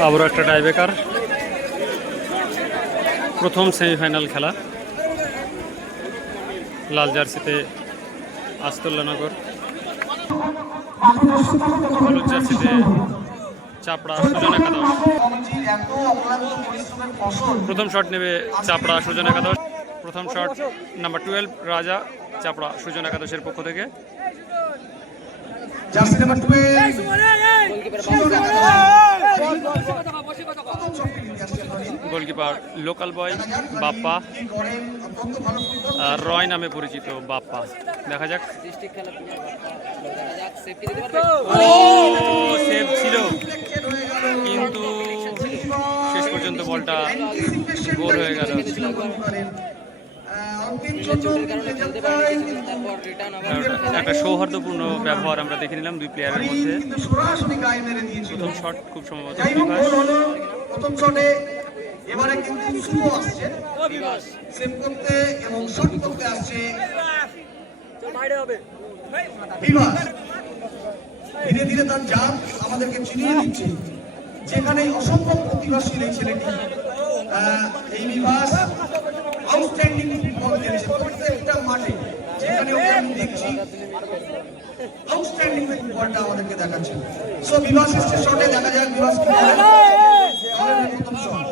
আবারও একটা টাইবেকার প্রথম সেমিফাইনাল খেলা। লাল জার্সিতে আস্তল্লানগর হলুদ জার্সিতে চাপড়া সুজন একাদশ। প্রথম শট নেবে চাপড়া সুজন একাদশ। প্রথম শট নাম্বার টুয়েলভ রাজা চাপড়া সুজন একাদশের পক্ষ থেকে। Goalkeeper local boy, Bappa. Roy নামে পরিচিত বাপ্পা। দেখা যাক। সেভ ছিল। কিন্তু শেষ পর্যন্ত বলটা গোল হয়ে গেল। একটা সৌহার্দ্যপূর্ণ ব্যবহার আমরা দেখে নিলাম দুই প্লেয়ারের মধ্যে। সরাসরি মেরে দিয়েছিল। প্রথম শট খুব সম্ভবত। যাই হোক গোল হলো। প্রথম শটে এবারে কিন্তু শুভ আসছে। সেভ করতে এবং শট করতে আসছে ধীরে ধীরে তার জাত আমাদেরকে চিনিয়ে দিচ্ছে যেখানে অসম্ভব প্রতিভাশীল এই ছেলেটি। এই বিভাস আউটস্ট্যান্ডিং ফুটবল খেলেছে। প্রত্যেকটা মাঠে যেখানে ওকে আমি দেখছি ফুটবলটা আমাদেরকে দেখাচ্ছে। সো বিভাস শটে দেখা যাক বিভাস কি করে প্রথম শট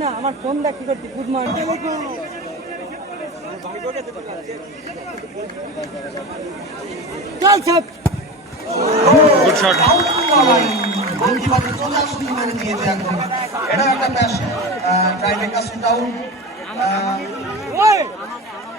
না আমার ফোন দেখ কি করছি গুড মর্নিং চল সব গুড শট গোলকিপার সোজাসুজি মেরে দিয়েছে একদম এটা একটা প্যাশন ট্রাইবেকার শুট আউট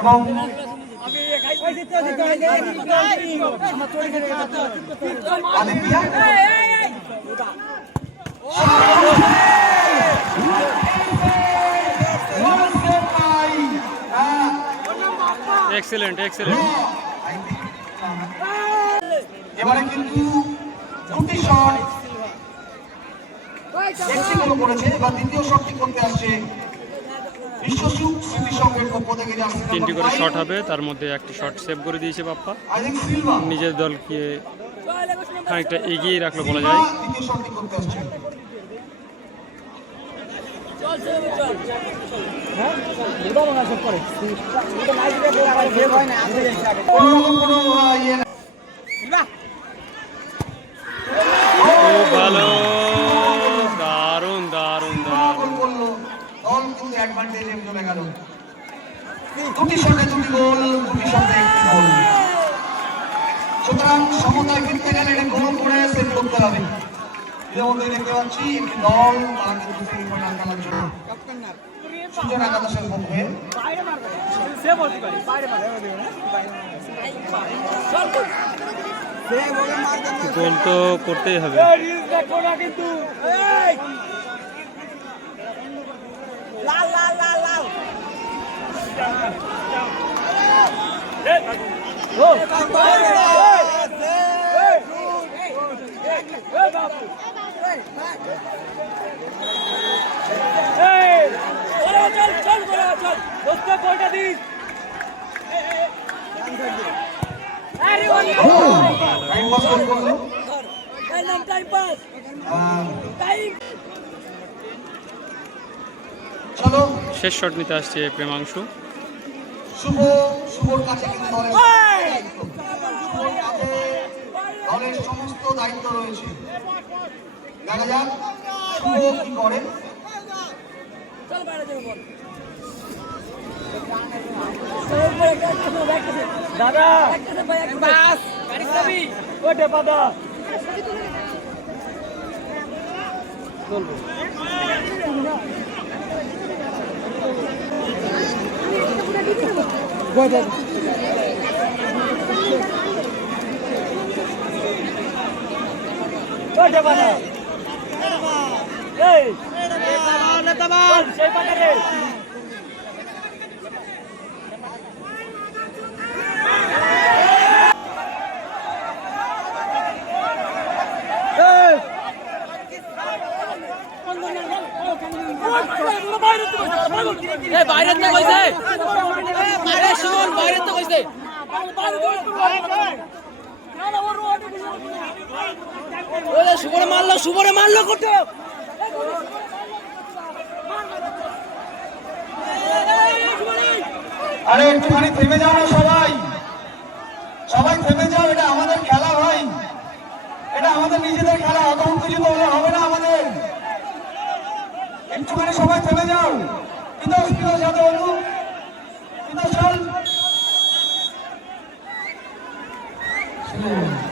এবং এক্সেলেন্ট এক্সেলেন্ট এবারে কিন্তু দুটি শট একটি গোল করেছে এবার দ্বিতীয় শটটি করতে আসছে। তিনটি করে শট হবে তার মধ্যে একটি শট সেভ করে দিয়েছে বাপ্পা। নিজের দলকে খানিকটা এগিয়ে রাখল বলা যায়। দ্বিতীয় শটটি করতে আসছে বুঝাবো না সব করে এটা নাই দিলে বড় করে ভেব হয় না আমি জানি আগে কোনোরকম কোনো আহ, ইয়ে না। খুব ভালো দারুণ দারুণ দারুণ গোল করল দল কিন্তু অ্যাডভান্টেজে চলে গেল দুটি শটে দুটি গোল দুটি শটে একটি গোল সুতরাং ফিরতে গেলে এটা গোল করে সেভ করতে হবে। এর মধ্যে দেখতে পাচ্ছি একটি দল তারা কিন্তু সেমিফাইনাল খেলার জন্য। সুজন বাইরে বাইরে গোল তো করতেই হবে। রিলস দেখো না কিন্তু। এই! লাল লাল লাল লাল। ও চল চল চল দোস্ত বলটা দিস টাইম পাস গোল নাম টাইম পাস টাইম চলো শেষ শট নিতে আসছে প্রেমাংশু শুভ শুভর কাছে কিন্তু দলের সমস্ত দায়িত্ব রয়েছে। দেখা যাক শুভ কি করে। চল বাইরে যাব বল দাদা! ওটে পাদা চলবো বাইরে তো কইছে আরে শুন বাইরে তো কইছে ওরে শুভরে মারলো শুভরে মারলো কত আরে একটুখানি থেমে যাও না সবাই। সবাই থেমে যাও, এটা আমাদের খেলা ভাই। এটা আমাদের নিজেদের খেলা, অত উত্তেজিত হলে হবে না আমাদের। একটুখানি সবাই থেমে যাও। বিদোষ বিদোষ যাতে বলু বিদোষ চল